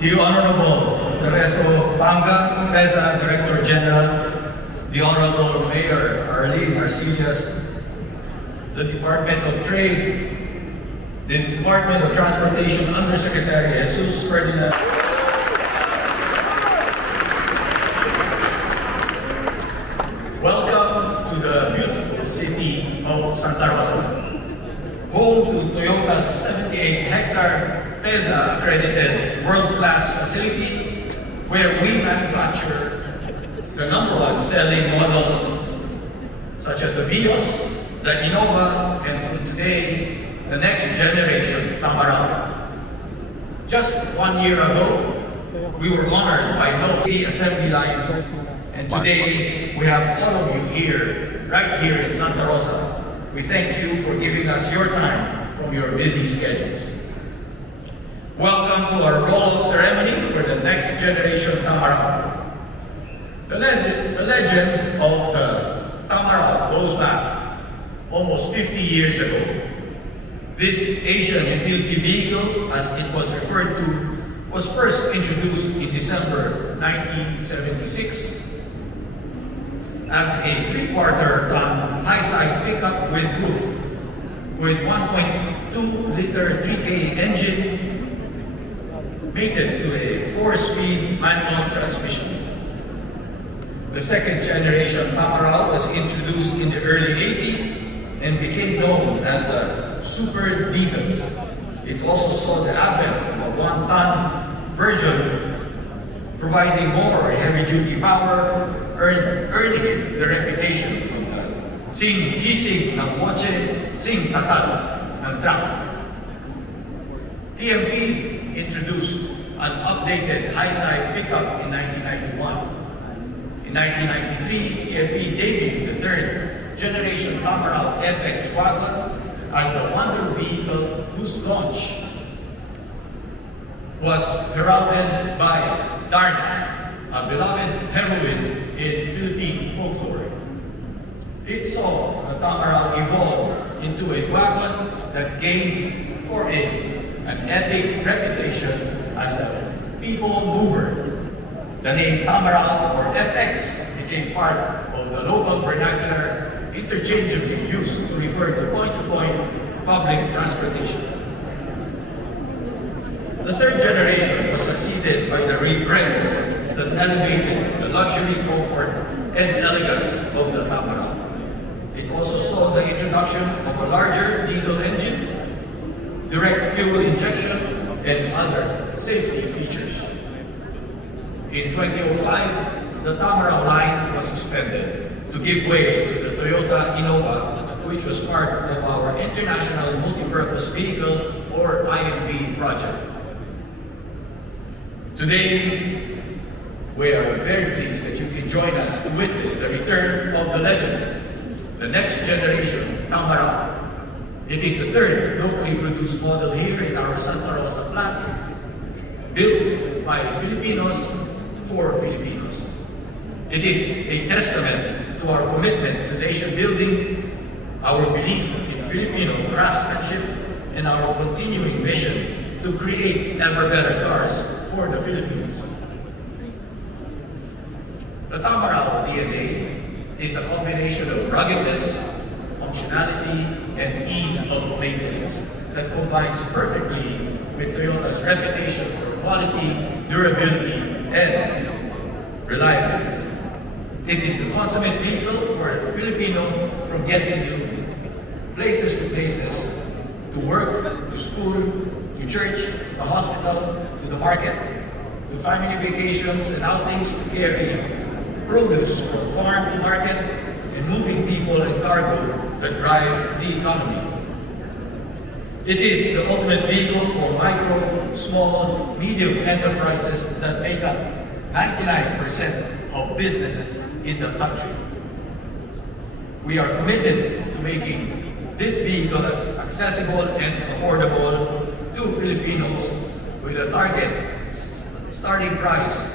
the Honorable Tereso Panga, PEZA Director General, the Honorable Mayor Arlene Arcillas, the Department of Trade, the Department of Transportation Undersecretary Jesus Ferdinand. Welcome to the beautiful city of Santa Rosa, home to Toyota's 78-hectare PEZA accredited world-class facility where we manufacture the #1 selling models such as the Vios, the Innova, and from today, the next generation Tamaraw. Just 1 year ago, we were honored by Noki assembly lines, and today we have all of you here, right here in Santa Rosa. We thank you for giving us your time from your busy schedules. Welcome to our roll-off ceremony for the next generation Tamaraw. The legend of the Tamaraw goes back almost 50 years ago. This Asian utility vehicle, as it was referred to, was first introduced in December 1976 as a 3/4-ton high-side pickup with roof, with 1.2-liter 3K engine mated to a 4-speed manual transmission. The second generation Tamaraw was introduced in the early 80s and became known as the Super Diesel. It also saw the advent of a 1-ton version, providing more heavy-duty power, earning the reputation of the sing kising ng kotse, sing tatal ng truck. TMP introduced an updated high-side pickup in 1991. In 1993, TMP debuted the third generation Tamaraw FX wagon as the wonder vehicle whose launch was heralded by Darna, a beloved heroine in Philippine folklore. It saw the Tamaraw evolve into a wagon that gained for it an epic reputation as a people mover. The name Tamaraw, or FX, became part of the local vernacular, interchangeably used to refer to point-to-point public transportation. The third generation was succeeded by the rebranding that elevated the luxury, comfort, and elegance of the Tamaraw. It also saw the introduction of a larger diesel engine, direct fuel injection, and other safety features. In 2005, the Tamaraw line was suspended to give way to the Toyota Innova, which was part of our International Multipurpose Vehicle, or IMV project. Today, we are very pleased that you can join us to witness the return of the legend, the next generation Tamaraw. It is the third locally produced model here in our Santa Rosa plant, built by Filipinos for Filipinos. It is a testament to our commitment to nation building, our belief in Filipino craftsmanship, and our continuing mission to create ever better cars for the Philippines. The Tamaraw DNA is a combination of ruggedness, functionality, and ease of maintenance that combines perfectly with Toyota's reputation for quality, durability, and reliability. It is the consummate vehicle for a Filipino from getting you places to places, to work, to school, to church, to hospital, to the market, to family vacations and outings, to carry produce from farm to market, and moving people and cargo that drive the economy. It is the ultimate vehicle for micro, small, medium enterprises that make up 99% of businesses in the country. We are committed to making this vehicle as accessible and affordable to Filipinos with a target starting price